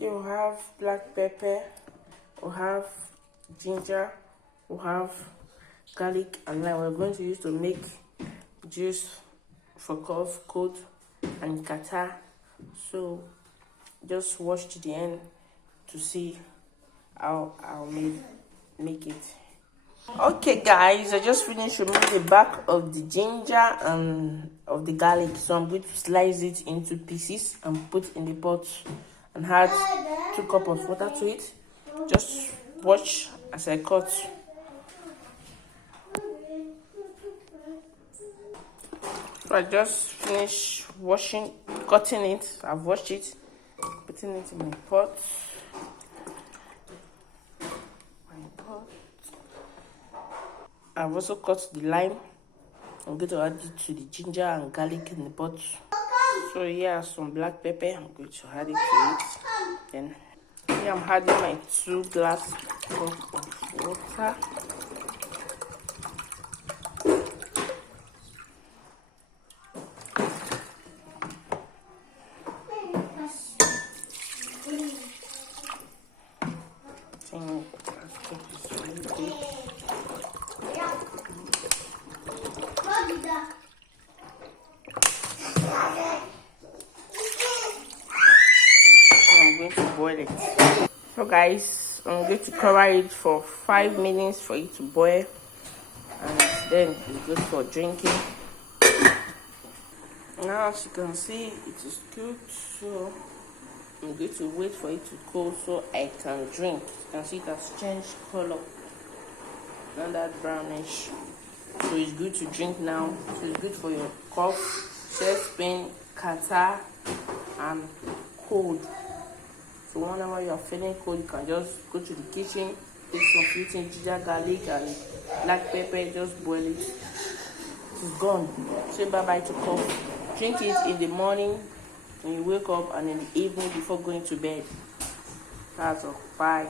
You have black pepper, we have ginger, we have garlic and lime. We're going to use to make juice for cough, cold, and catarrh. So just watch to the end to see how I'll make it. Okay guys, I just finished removing the back of the ginger and of the garlic, so I'm going to slice it into pieces and put in the pot and add 2 cups of water to it. Just watch as I cut. So I just finished cutting it. I've washed it, putting it in my pot. I've also cut the lime. I'm going to add it to the ginger and garlic in the pot. So here are some black pepper. I'm going to add it to it. Then here I'm adding my 2 glass cup of water. I'm going to boil it. So guys, I'm going to cover it for 5 minutes for it to boil, and then it's good for drinking. Now as you can see, it is cooked, so I'm going to wait for it to cool so I can drink. You can see it has changed color, not that brownish. So it's good to drink now. So it's good for your cough, chest pain, catarrh, and cold. So whenever you are feeling cold, you can just go to the kitchen, take some fruit, ginger, garlic, and black pepper. Just boil it. It's gone. Say bye bye to cough. Drink it in the morning when you wake up and in the evening before going to bed. That's all. Bye.